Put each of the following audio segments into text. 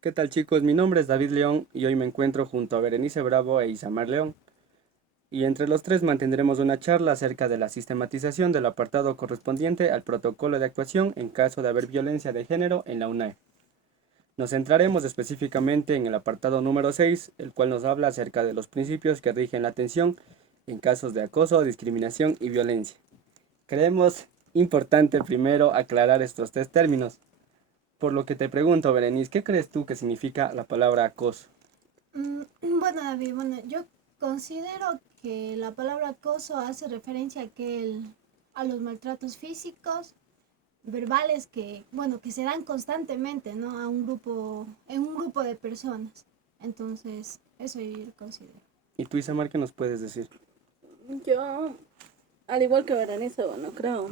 ¿Qué tal chicos? Mi nombre es David León y hoy me encuentro junto a Berenice Bravo e Isamar León. Y entre los tres mantendremos una charla acerca de la sistematización del apartado correspondiente al protocolo de actuación en caso de haber violencia de género en la UNAE. Nos centraremos específicamente en el apartado número 6, el cual nos habla acerca de los principios que rigen la atención en casos de acoso, discriminación y violencia. Creemos importante primero aclarar estos tres términos, por lo que te pregunto, Berenice, ¿qué crees tú que significa la palabra acoso? Bueno, David, yo considero que la palabra acoso hace referencia a los maltratos físicos, verbales que se dan constantemente, ¿no? En un grupo de personas. Entonces, eso yo considero. ¿Y tú, Isamar, qué nos puedes decir? Yo, al igual que Berenice, bueno, creo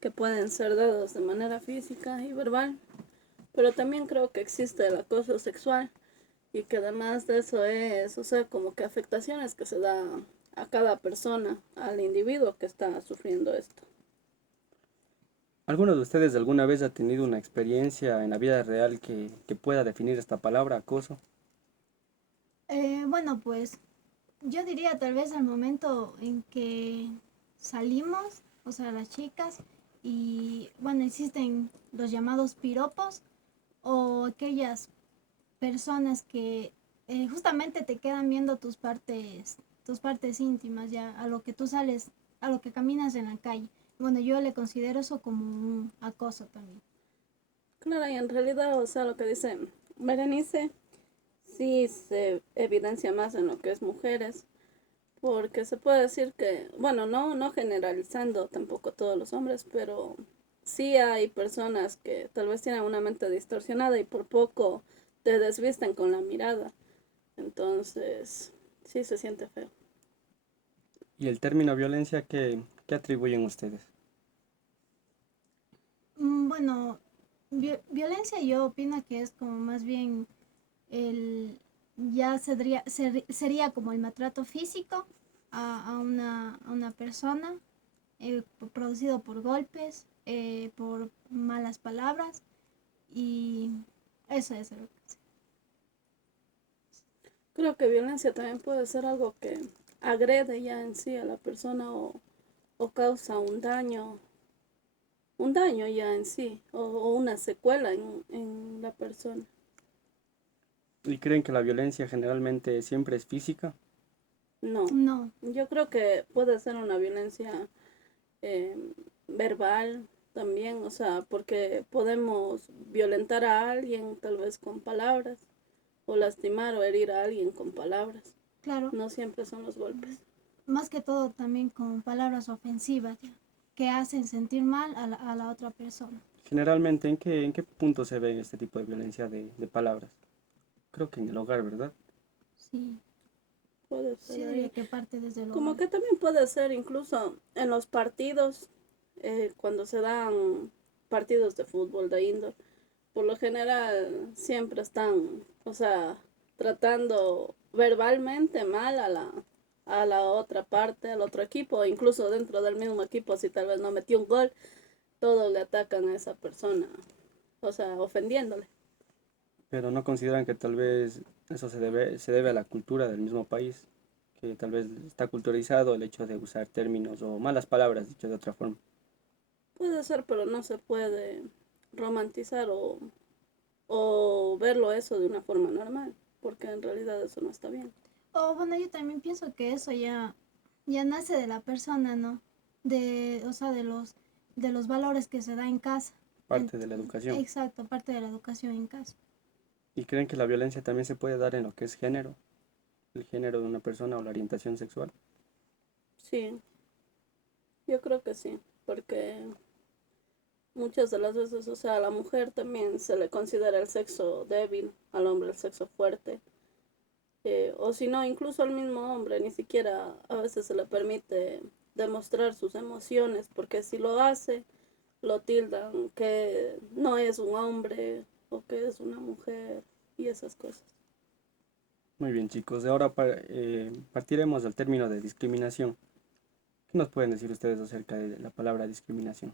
que pueden ser dados de manera física y verbal, pero también creo que existe el acoso sexual y que además de eso es, o sea, como que afectaciones que se da a cada persona, al individuo que está sufriendo esto. ¿Alguno de ustedes alguna vez ha tenido una experiencia en la vida real que pueda definir esta palabra, acoso? Pues yo diría tal vez al momento en que salimos, o sea, las chicas, y bueno, existen los llamados piropos o aquellas personas que justamente te quedan viendo tus partes íntimas, ya a lo que tú sales, a lo que caminas en la calle. Bueno, yo le considero eso como un acoso también. Claro, y en realidad, o sea, lo que dice Berenice, sí se evidencia más en lo que es mujeres, porque se puede decir que, bueno, no generalizando tampoco todos los hombres, pero sí hay personas que tal vez tienen una mente distorsionada y por poco te desvisten con la mirada. Entonces, sí se siente feo. ¿Y el término violencia qué atribuyen ustedes? Bueno, violencia yo opino que es como más bien el, sería como el maltrato físico a una persona, producido por golpes, por malas palabras, y eso es lo que sí. Creo que violencia también puede ser algo que agrede ya en sí a la persona o causa un daño ya en sí, o una secuela en la persona. ¿Y creen que la violencia generalmente siempre es física? No, No, yo creo que puede ser una violencia eh, verbal también, o sea, porque podemos violentar a alguien tal vez con palabras, o lastimar o herir a alguien con palabras. claro, No siempre son los golpes. más que todo también con palabras ofensivas ya, que hacen sentir mal a la otra persona. Generalmente, ¿en qué punto se ve este tipo de violencia de palabras? Creo que en el hogar, ¿verdad? Sí, Puede sí ser diría ahí. que parte desde el Como hogar. que también puede ser incluso en los partidos, cuando se dan partidos de fútbol, de indoor, por lo general siempre están, o sea, tratando verbalmente mal a la otra parte, al otro equipo, o incluso dentro del mismo equipo, si tal vez no metió un gol, todos le atacan a esa persona, o sea, ofendiéndole. Pero no consideran que tal vez eso se debe a la cultura del mismo país, que tal vez está culturizado el hecho de usar términos o malas palabras, dicho de otra forma. Puede ser, pero no se puede romantizar o verlo eso de una forma normal, porque en realidad eso no está bien. O bueno, yo también pienso que eso ya nace de la persona, ¿no? O sea, de los valores que se da en casa. Parte de la educación. Exacto, parte de la educación en casa. ¿Y creen que la violencia también se puede dar en lo que es género? El género de una persona o la orientación sexual. Sí, yo creo que sí, porque muchas de las veces, o sea, a la mujer también se le considera el sexo débil, al hombre el sexo fuerte, o si no, incluso al mismo hombre, ni siquiera a veces se le permite demostrar sus emociones, porque si lo hace, lo tildan que no es un hombre o que es una mujer y esas cosas. Muy bien, chicos. De ahora partiremos del término de discriminación. ¿Qué nos pueden decir ustedes acerca de la palabra discriminación?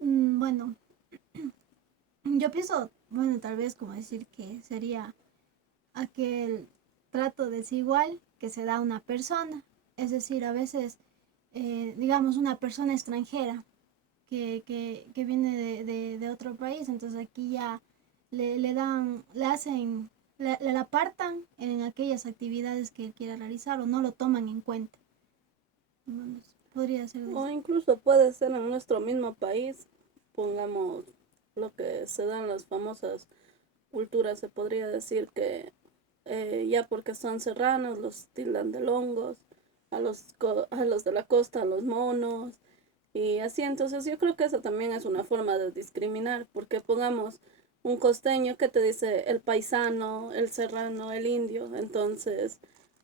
Bueno, yo pienso bueno, tal vez como decir que sería aquel trato desigual que se da a una persona. Es decir, a veces, digamos, una persona extranjera que viene de otro país, entonces aquí ya le dan, le hacen, le apartan en aquellas actividades que él quiera realizar o no lo toman en cuenta. Bueno, podría ser de O eso. incluso puede ser en nuestro mismo país, pongamos lo que se da en las famosas culturas, se podría decir que ya porque son serranos los tildan de longos, a los de la costa, a los monos, y así. Entonces yo creo que eso también es una forma de discriminar, porque pongamos un costeño que te dice el paisano, el serrano, el indio, entonces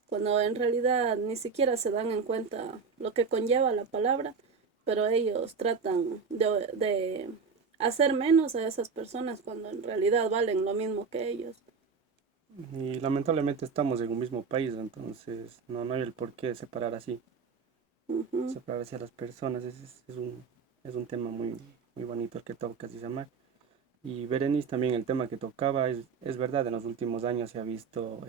cuando en realidad ni siquiera se dan en cuenta lo que conlleva la palabra, pero ellos tratan de hacer menos a esas personas cuando en realidad valen lo mismo que ellos. Y lamentablemente estamos en un mismo país, entonces no hay el por qué separar así, Ujú. separar así a las personas. Es un tema muy bonito el que tocas, Isamar. Y Berenice también el tema que tocaba es verdad, en los últimos años se ha visto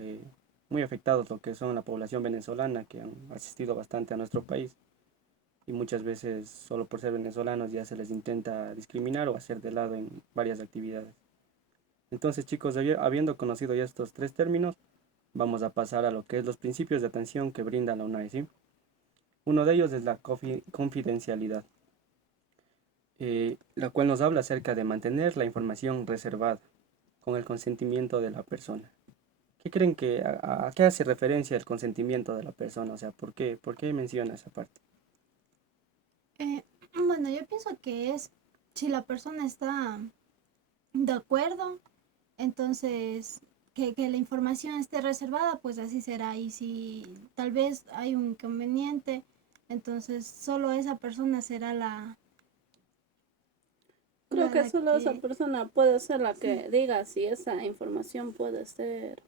muy afectados lo que son la población venezolana que han asistido bastante a nuestro país y muchas veces solo por ser venezolanos ya se les intenta discriminar o hacer de lado en varias actividades. Entonces chicos, habiendo conocido ya estos tres términos, vamos a pasar a lo que es los principios de atención que brinda la UNAE, ¿sí? Uno de ellos es la confidencialidad, la cual nos habla acerca de mantener la información reservada con el consentimiento de la persona. ¿Qué creen que, a qué hace referencia el consentimiento de la persona? O sea, por qué menciona esa parte? Eh, bueno, yo pienso que es si la persona está de acuerdo, entonces que la información esté reservada, pues así será. Y si tal vez hay un inconveniente, entonces solo esa persona será Creo que la solo esa que... persona puede ser la Sí, que diga si esa información puede ser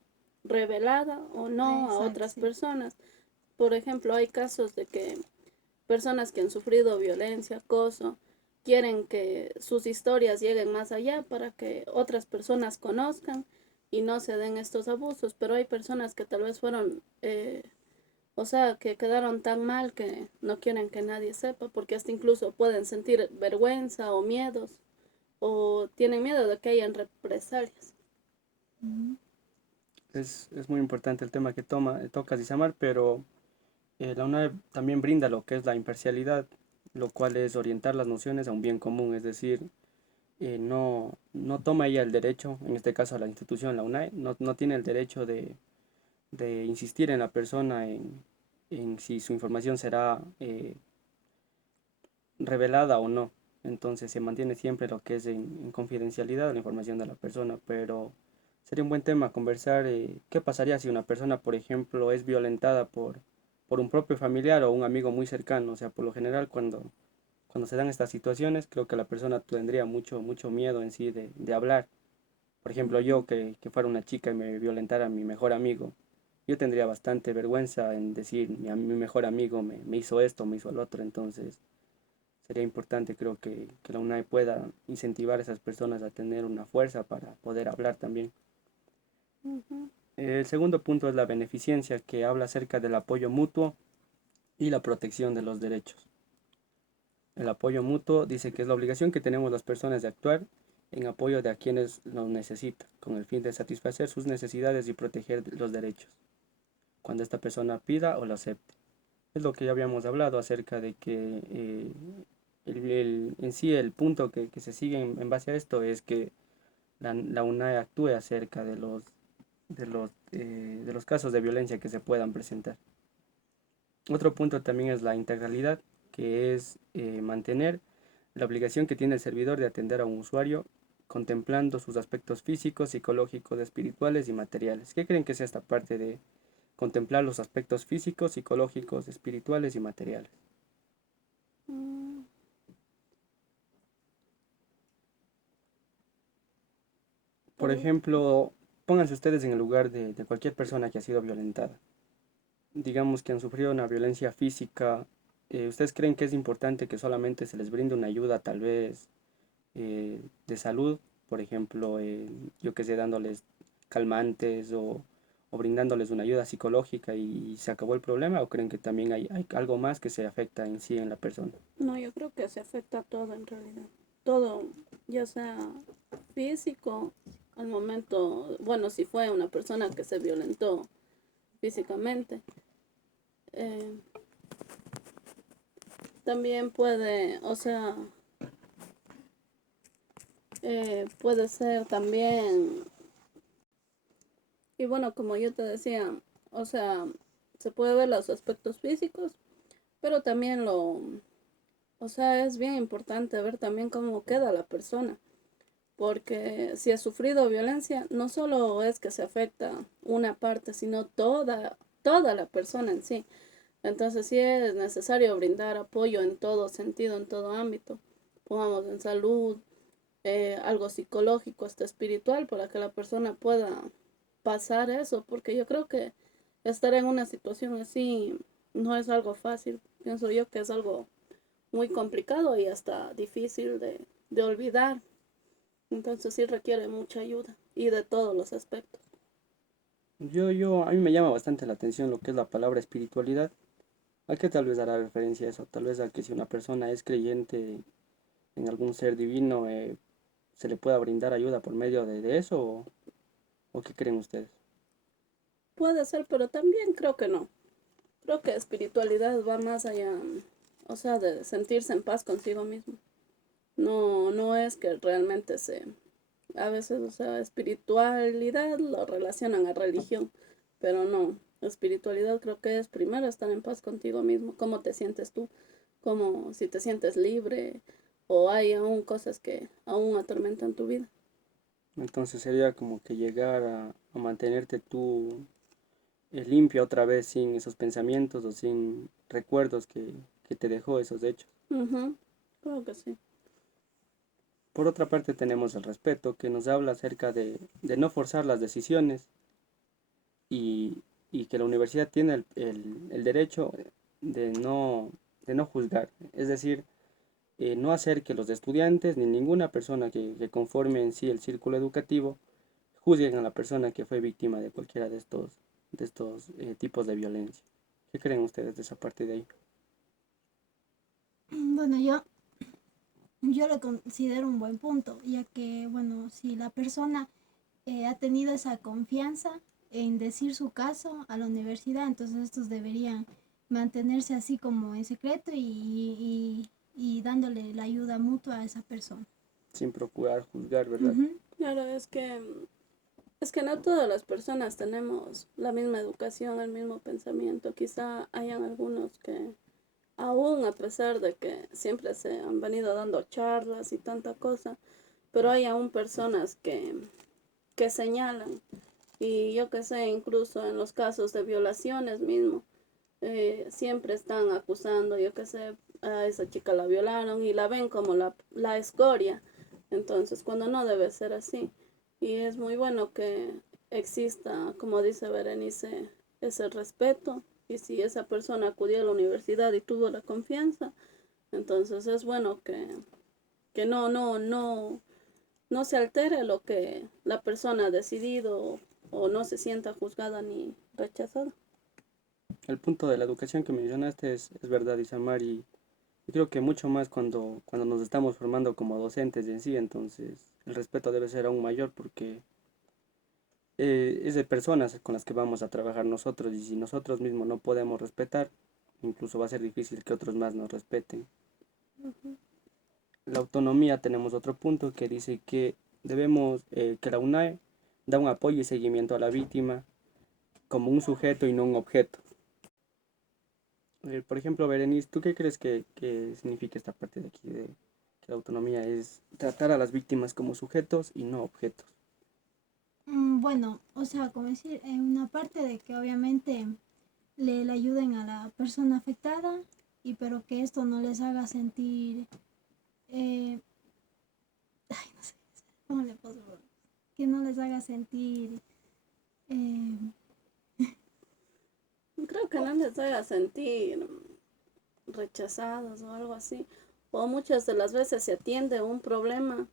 revelada o ah, no a exacto, otras sí. personas. Por ejemplo, hay casos de que personas que han sufrido violencia, acoso, quieren que sus historias lleguen más allá para que otras personas conozcan y no se den estos abusos, pero hay personas que tal vez fueron, o sea, que quedaron tan mal que no quieren que nadie sepa, porque hasta incluso pueden sentir vergüenza o miedos, o tienen miedo de que hayan represalias. Ujú. Es muy importante el tema que tocas, Isamar, pero la UNAE también brinda lo que es la imparcialidad, lo cual es orientar las nociones a un bien común, es decir, no toma ella el derecho, en este caso la institución, la UNAE, no tiene el derecho de insistir en la persona en si su información será revelada o no. Entonces se mantiene siempre lo que es en confidencialidad la información de la persona, pero sería un buen tema conversar qué pasaría si una persona, por ejemplo, es violentada por un propio familiar o un amigo muy cercano. O sea, por lo general cuando se dan estas situaciones, creo que la persona tendría mucho miedo en sí de hablar. Por ejemplo, yo que fuera una chica y me violentara a mi mejor amigo, yo tendría bastante vergüenza en decir, mi mejor amigo me hizo esto, me hizo el otro, entonces sería importante, creo que la UNAE pueda incentivar a esas personas a tener una fuerza para poder hablar también. Ujú. El segundo punto es la beneficencia, que habla acerca del apoyo mutuo y la protección de los derechos. El apoyo mutuo dice que es la obligación que tenemos las personas de actuar en apoyo de a quienes lo necesitan, con el fin de satisfacer sus necesidades y proteger los derechos, cuando esta persona pida o lo acepte. Es lo que ya habíamos hablado acerca de que en sí el punto que se sigue en base a esto es que la UNAE actúe acerca de los casos de violencia que se puedan presentar. Otro punto también es la integralidad, que es mantener la obligación que tiene el servidor de atender a un usuario contemplando sus aspectos físicos, psicológicos, espirituales y materiales. ¿Qué creen que es esta parte de contemplar los aspectos físicos, psicológicos, espirituales y materiales? Mm, Por por- ejemplo, pónganse ustedes en el lugar de cualquier persona que ha sido violentada. Digamos que han sufrido una violencia física. ¿Ustedes creen que es importante que solamente se les brinde una ayuda tal vez de salud? por ejemplo, yo que sé, dándoles calmantes o brindándoles una ayuda psicológica y se acabó el problema? ¿O creen que también hay algo más que se afecta en sí en la persona? No, yo creo que se afecta a todo en realidad. Todo, ya sea físico, al momento, bueno, si fue una persona que se violentó físicamente, eh, también puede, o sea, puede ser también, y bueno, como yo te decía, o sea, se puede ver los aspectos físicos, pero también o sea, es bien importante ver también cómo queda la persona, porque si ha sufrido violencia, no solo es que se afecta una parte, sino toda la persona en sí. Entonces sí es necesario brindar apoyo en todo sentido, en todo ámbito, pongamos en salud, algo psicológico, hasta espiritual, para que la persona pueda pasar eso, porque yo creo que estar en una situación así no es algo fácil, pienso yo que es algo muy complicado y hasta difícil de olvidar, entonces sí requiere mucha ayuda y de todos los aspectos. A mí me llama bastante la atención lo que es la palabra espiritualidad. ¿A qué tal vez hará referencia a eso? Tal vez a que si una persona es creyente en algún ser divino, se le pueda brindar ayuda por medio de eso, o qué creen ustedes. Puede ser, pero también creo que no. Creo que espiritualidad va más allá, o sea, de sentirse en paz consigo mismo. No, no es que realmente a veces, o sea, espiritualidad lo relacionan a religión, pero no, espiritualidad creo que es primero estar en paz contigo mismo, cómo te sientes tú, como si te sientes libre o hay aún cosas que aún atormentan tu vida. Entonces sería como que llegar a mantenerte tú limpia otra vez sin esos pensamientos o sin recuerdos que te dejó esos hechos. Ujú, creo que sí. Por otra parte tenemos el respeto que nos habla acerca de no forzar las decisiones y, y que la universidad tiene el derecho de no juzgar, es decir, no hacer que los estudiantes ni ninguna persona que conforme en sí el círculo educativo juzguen a la persona que fue víctima de cualquiera de estos tipos de violencia. ¿Qué creen ustedes de esa parte de ahí? Bueno, yo lo considero un buen punto, ya que, bueno, si la persona ha tenido esa confianza en decir su caso a la universidad, entonces estos deberían mantenerse así como en secreto y dándole la ayuda mutua a esa persona. Sin procurar juzgar, ¿verdad? Ujú. Claro, es que no todas las personas tenemos la misma educación, el mismo pensamiento. Quizá hayan algunos que aún a pesar de que siempre se han venido dando charlas y tanta cosa, pero hay aún personas que señalan. Y yo que sé, incluso en los casos de violaciones mismo, siempre están acusando, yo que sé, a esa chica la violaron y la ven como la escoria. Entonces, cuando no debe ser así. Y es muy bueno que exista, como dice Berenice, ese respeto. Y si esa persona acudió a la universidad y tuvo la confianza, entonces es bueno que no se altere lo que la persona ha decidido o no se sienta juzgada ni rechazada. El punto de la educación que mencionaste es verdad, Isamar, y creo que mucho más cuando nos estamos formando como docentes en sí, entonces el respeto debe ser aún mayor porque es de personas con las que vamos a trabajar nosotros y si nosotros mismos no podemos respetar, incluso va a ser difícil que otros más nos respeten. Ujú. La autonomía tenemos otro punto que dice que que la UNAE da un apoyo y seguimiento a la víctima como un sujeto y no un objeto. Por ejemplo, Berenice, ¿tú qué crees que significa esta parte de aquí de que la autonomía es tratar a las víctimas como sujetos y no objetos? Bueno, o sea, como decir, en una parte de que obviamente le ayuden a la persona afectada, y pero que esto no les haga sentir, eh, ay, no sé, ¿cómo le puedo? Que no les haga sentir, eh, Creo que no les haga sentir rechazados o algo así. O muchas de las veces se atiende un problema,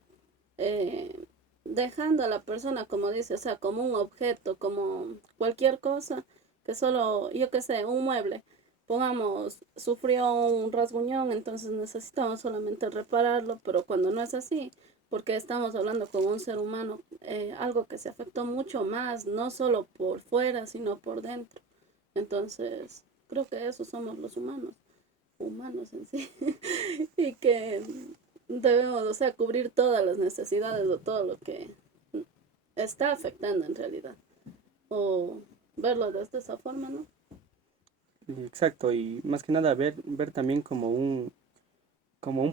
eh, dejando a la persona, como dice, o sea, como un objeto, como cualquier cosa, que solo, yo qué sé, un mueble, pongamos, sufrió un rasguñón, entonces necesitamos solamente repararlo, pero cuando no es así, porque estamos hablando con un ser humano, algo que se afectó mucho más, no solo por fuera, sino por dentro. Entonces, creo que eso somos los humanos, humanos en sí, y que debemos, o sea, cubrir todas las necesidades o todo lo que está afectando en realidad, o verlo desde esa forma, ¿no? Exacto, y más que nada ver también como un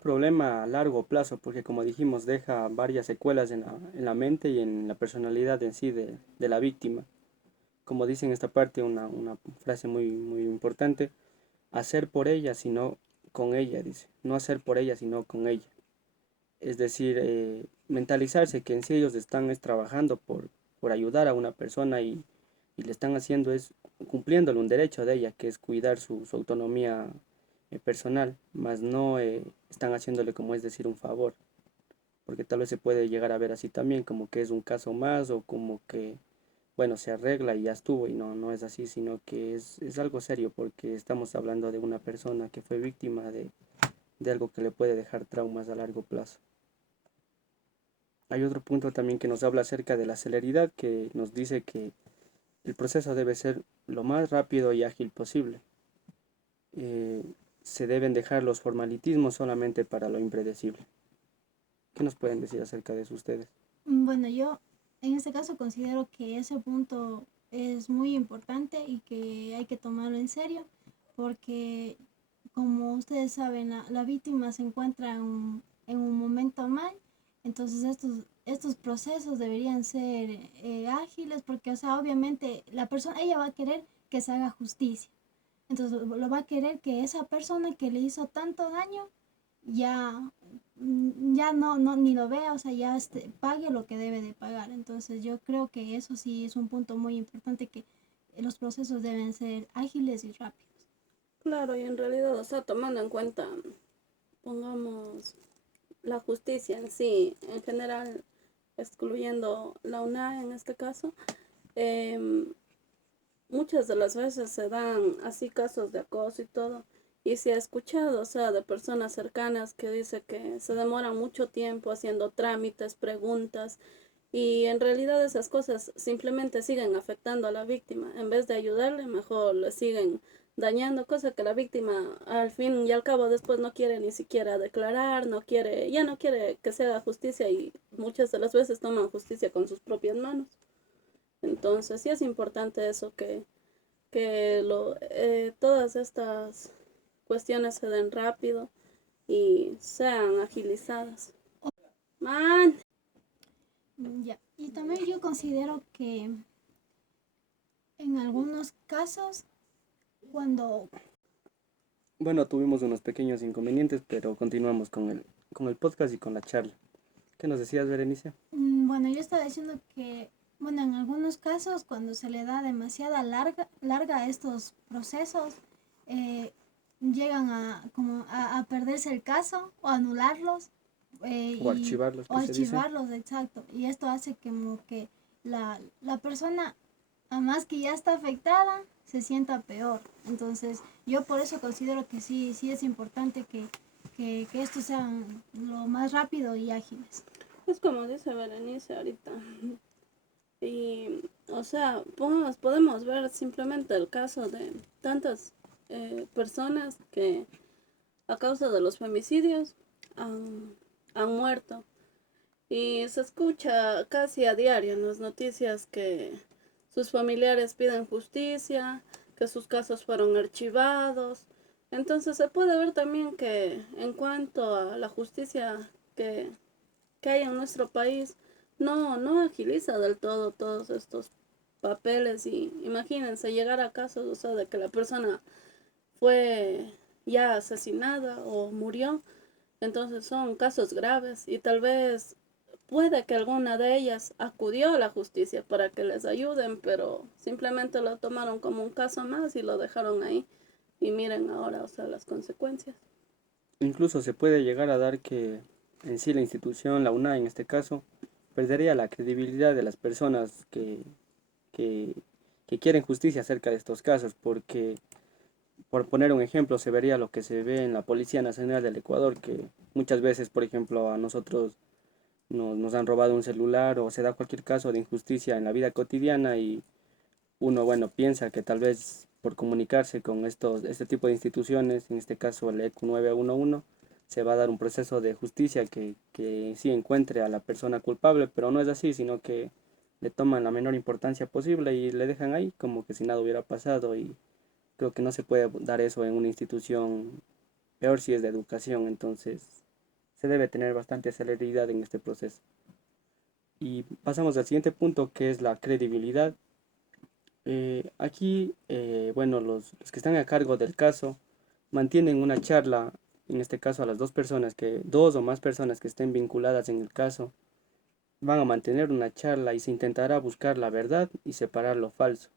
problema a largo plazo, porque como dijimos, deja varias secuelas en la mente y en la personalidad en sí de la víctima. Como dice en esta parte una frase muy importante, hacer por ella, sino con ella, dice, no hacer por ella, sino con ella. Es decir, mentalizarse que en sí ellos están es trabajando por ayudar a una persona y le están haciendo es cumpliéndole un derecho de ella, que es cuidar su autonomía personal, más no están haciéndole como es decir un favor, porque tal vez se puede llegar a ver así también, como que es un caso más o como que, bueno, se arregla y ya estuvo y no, no es así, sino que es algo serio porque estamos hablando de una persona que fue víctima de algo que le puede dejar traumas a largo plazo. Hay otro punto también que nos habla acerca de la celeridad, que nos dice que el proceso debe ser lo más rápido y ágil posible. Eh, Se deben dejar los formalitismos solamente para lo impredecible. ¿Qué nos pueden decir acerca de eso ustedes? Bueno, yo en este caso considero que ese punto es muy importante y que hay que tomarlo en serio porque como ustedes saben, la víctima se encuentra en un momento mal, entonces estos procesos deberían ser ágiles porque, o sea, obviamente la persona, ella va a querer que se haga justicia, entonces lo va a querer que esa persona que le hizo tanto daño ya, ya no, ni lo vea, o sea, ya pague lo que debe de pagar. Entonces yo creo que eso sí es un punto muy importante que los procesos deben ser ágiles y rápidos. Claro, y en realidad, o sea, tomando en cuenta, pongamos, la justicia en sí, en general, excluyendo la UNA en este caso, eh, muchas de las veces se dan así casos de acoso y todo. Y se ha escuchado, o sea, de personas cercanas que dice que se demoran mucho tiempo haciendo trámites, preguntas, y en realidad esas cosas simplemente siguen afectando a la víctima. En vez de ayudarle, mejor le siguen dañando, cosa que la víctima al fin y al cabo después no quiere ni siquiera declarar, no quiere, ya no quiere que se haga justicia y muchas de las veces toman justicia con sus propias manos. Entonces sí es importante eso que todas estas cuestiones se den rápido y sean agilizadas. Man. Ya. Y también yo considero que en algunos casos, cuando, Bueno, tuvimos unos pequeños inconvenientes, pero continuamos con el podcast y con la charla. ¿Qué nos decías, Berenice? bueno, yo estaba diciendo que, bueno, en algunos casos, cuando se le da demasiada larga a estos procesos, eh, llegan a, como a perderse el caso o anularlos O archivarlos, o que se dice. archivarlos, exacto. Y esto hace como que la persona, a más que ya está afectada, se sienta peor. Entonces, yo por eso considero que sí es importante que estos sean lo más rápido y ágiles. Es como dice Berenice ahorita. Y, o sea, podemos ver simplemente el caso de tantas personas que a causa de los femicidios han, han muerto. Y se escucha casi a diario en las noticias que sus familiares piden justicia, que sus casos fueron archivados. Entonces se puede ver también que en cuanto a la justicia que, que hay en nuestro país, no agiliza del todo todos estos papeles y imagínense llegar a casos, o sea, de que la persona fue ya asesinada o murió, entonces son casos graves y tal vez puede que alguna de ellas acudió a la justicia para que les ayuden, pero simplemente lo tomaron como un caso más y lo dejaron ahí. Y miren ahora, o sea, las consecuencias. Incluso se puede llegar a dar que en sí la institución, la UNA en este caso, perdería la credibilidad de las personas que, que quieren justicia acerca de estos casos, porque, por poner un ejemplo, se vería lo que se ve en la Policía Nacional del Ecuador, que muchas veces, por ejemplo, a nosotros nos han robado un celular o se da cualquier caso de injusticia en la vida cotidiana y uno, bueno, piensa que tal vez por comunicarse con este tipo de instituciones, en este caso el ECU 911, se va a dar un proceso de justicia que sí encuentre a la persona culpable, pero no es así, sino que le toman la menor importancia posible y le dejan ahí como que si nada hubiera pasado y creo que no se puede dar eso en una institución, peor si es de educación, entonces se debe tener bastante celeridad en este proceso. Y pasamos al siguiente punto que es la credibilidad. Aquí, bueno, los que están a cargo del caso mantienen una charla, en este caso a las dos o más personas que estén vinculadas en el caso, van a mantener una charla y se intentará buscar la verdad y separar lo falso.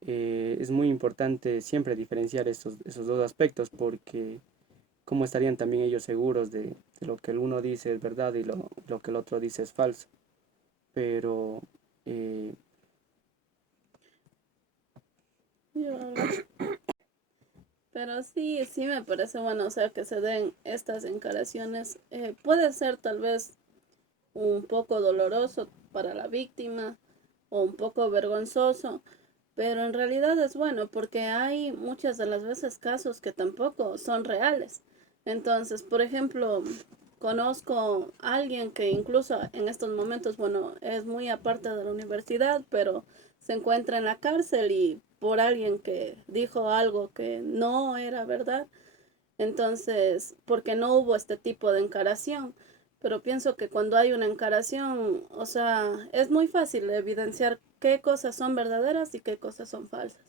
Es muy importante siempre diferenciar esos dos aspectos porque cómo estarían también ellos seguros de lo que el uno dice es verdad y lo que el otro dice es falso. Pero eh, Yo- Pero sí, sí me parece bueno, o sea, que se den estas encarnaciones. Puede ser tal vez un poco doloroso para la víctima o un poco vergonzoso, pero en realidad es bueno porque hay muchas de las veces casos que tampoco son reales. Entonces, por ejemplo, conozco a alguien que incluso en estos momentos, bueno, es muy aparte de la universidad, pero se encuentra en la cárcel y por alguien que dijo algo que no era verdad. Entonces, porque no hubo este tipo de encaración. Pero pienso que cuando hay una encaración, o sea, es muy fácil evidenciar qué cosas son verdaderas y qué cosas son falsas.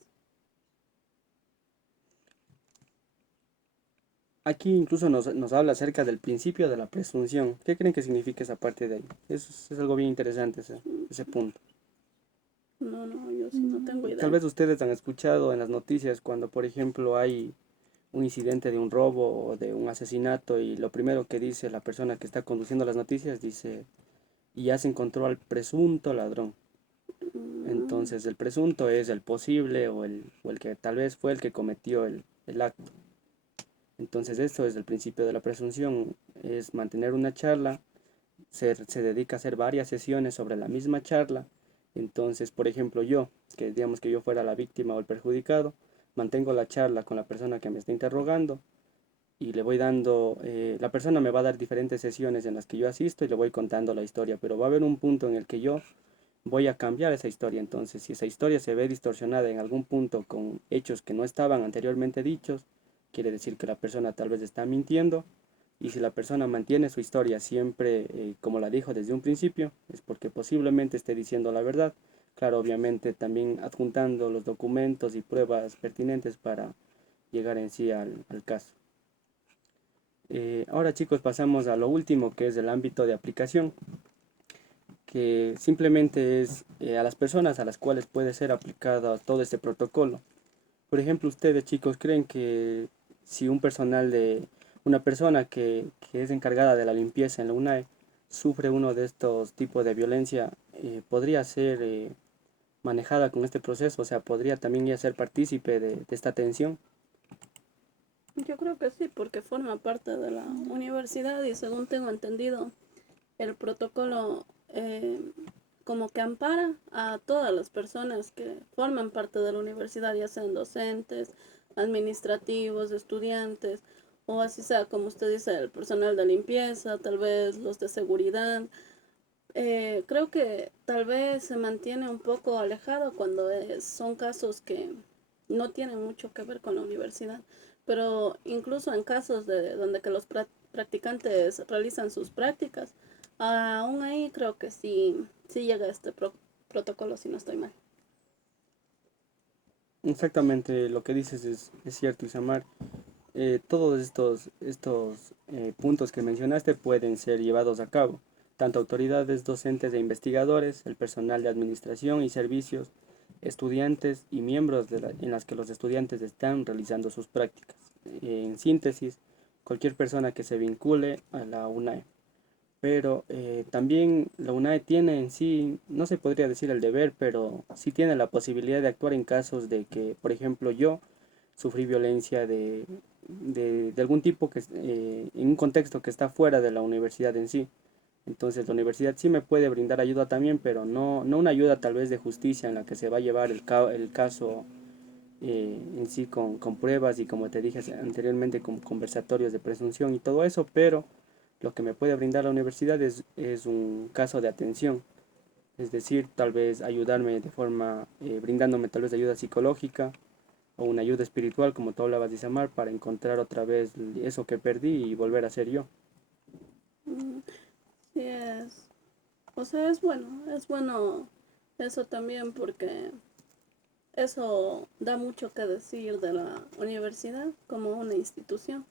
aquí incluso nos habla acerca del principio de la presunción. ¿Qué creen que significa esa parte de ahí? Es algo bien interesante ese punto. No, no, yo sí no tengo Tal idea. vez ustedes han escuchado en las noticias cuando, por ejemplo, hay un incidente de un robo o de un asesinato y lo primero que dice la persona que está conduciendo las noticias dice, y ya se encontró al presunto ladrón. Mm, Entonces el presunto es el posible o el que tal vez fue el que cometió el acto. Entonces esto es el principio de la presunción, es mantener una charla, se dedica a hacer varias sesiones sobre la misma charla. Entonces, por ejemplo, yo, que digamos que yo fuera la víctima o el perjudicado, mantengo la charla con la persona que me está interrogando y le voy dando, la persona me va a dar diferentes sesiones en las que yo asisto y le voy contando la historia, pero va a haber un punto en el que yo voy a cambiar esa historia. Entonces, si esa historia se ve distorsionada en algún punto con hechos que no estaban anteriormente dichos, quiere decir que la persona tal vez está mintiendo. Y si la persona mantiene su historia siempre como la dijo desde un principio, es porque posiblemente esté diciendo la verdad. Claro, obviamente también adjuntando los documentos y pruebas pertinentes para llegar en sí al caso. Ahora chicos pasamos a lo último que es el ámbito de aplicación, que simplemente es a las personas a las cuales puede ser aplicado todo este protocolo. Por ejemplo, ustedes chicos creen que si una persona que es encargada de la limpieza en la UNAE sufre uno de estos tipos de violencia, podría ser manejada con este proceso, o sea, podría también ya ser partícipe de esta atención. yo creo que sí, porque forma parte de la universidad y según tengo entendido, el protocolo como que ampara a todas las personas que forman parte de la universidad, ya sean docentes, administrativos, estudiantes, o así sea, como usted dice, el personal de limpieza, tal vez los de seguridad. Creo que tal vez se mantiene un poco alejado cuando son casos que no tienen mucho que ver con la universidad, pero incluso en casos de donde que los practicantes realizan sus prácticas, aún ahí creo que sí, sí llega este protocolo, si no estoy mal. Exactamente lo que dices es cierto, Isamar. Todos estos puntos que mencionaste pueden ser llevados a cabo. Tanto autoridades docentes e investigadores, el personal de administración y servicios, estudiantes y miembros en las que los estudiantes están realizando sus prácticas. En síntesis, cualquier persona que se vincule a la UNAE. pero también la UNAE tiene en sí, no se podría decir el deber, pero sí tiene la posibilidad de actuar en casos de que, por ejemplo, yo sufrí violencia de algún tipo en un contexto que está fuera de la universidad en sí. Entonces la universidad sí me puede brindar ayuda también, pero no una ayuda tal vez de justicia en la que se va a llevar el caso en sí con pruebas y como te dije anteriormente con conversatorios de presunción y todo eso, pero lo que me puede brindar la universidad es un caso de atención, es decir, tal vez ayudarme de forma, brindándome tal vez ayuda psicológica o una ayuda espiritual, como tú hablabas de Isamar, para encontrar otra vez eso que perdí y volver a ser yo. Mm, sí es, o sea, es bueno eso también porque eso da mucho que decir de la universidad como una institución.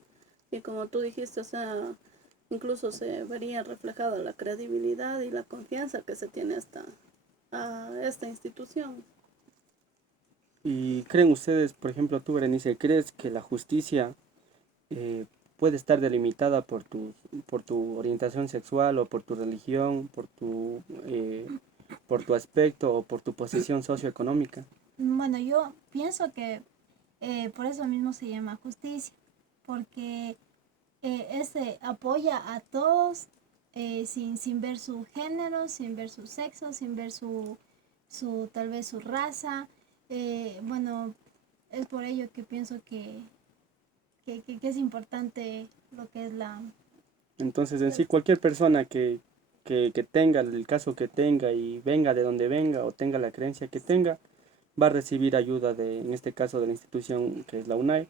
Y como tú dijiste, o sea, incluso se vería reflejada la credibilidad y la confianza que se tiene a esta institución. ¿Y creen ustedes, por ejemplo, tú, Berenice, crees que la justicia eh, puede estar delimitada por tu orientación sexual o por tu religión, por tu aspecto o por tu posición socioeconómica? Bueno, yo pienso que por eso mismo se llama justicia, porque este apoya a todos sin ver su género, sin ver su sexo, sin ver su tal vez su raza. Bueno, es por ello que pienso que es importante lo que es la... Entonces, en sí, cualquier persona que tenga el caso que tenga y venga de donde venga o tenga la creencia que tenga, va a recibir ayuda en este caso, de la institución que es la UNAI,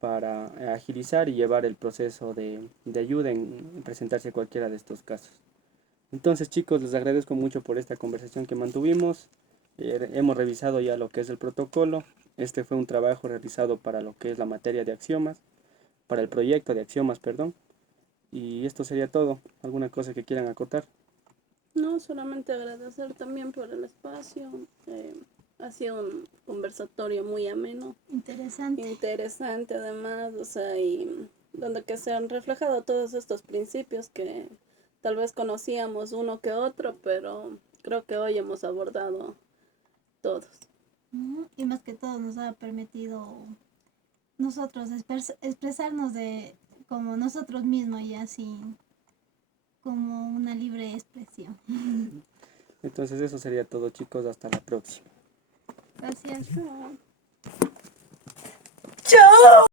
para agilizar y llevar el proceso de ayuda en presentarse a cualquiera de estos casos. Entonces, chicos, les agradezco mucho por esta conversación que mantuvimos. Hemos revisado ya lo que es el protocolo. Este fue un trabajo realizado para lo que es la materia de axiomas, para el proyecto de axiomas, perdón. Y esto sería todo. ¿Alguna cosa que quieran acotar? No, solamente agradecer también por el espacio. Ha sido un conversatorio muy ameno, Interesante. interesante además, o sea, y donde que se han reflejado todos estos principios que tal vez conocíamos uno que otro, pero creo que hoy hemos abordado todos. Y más que todo nos ha permitido nosotros expresarnos de como nosotros mismos y así como una libre expresión. Entonces eso sería todo, chicos. Hasta la próxima. Gracias. Chao. ¡Chao!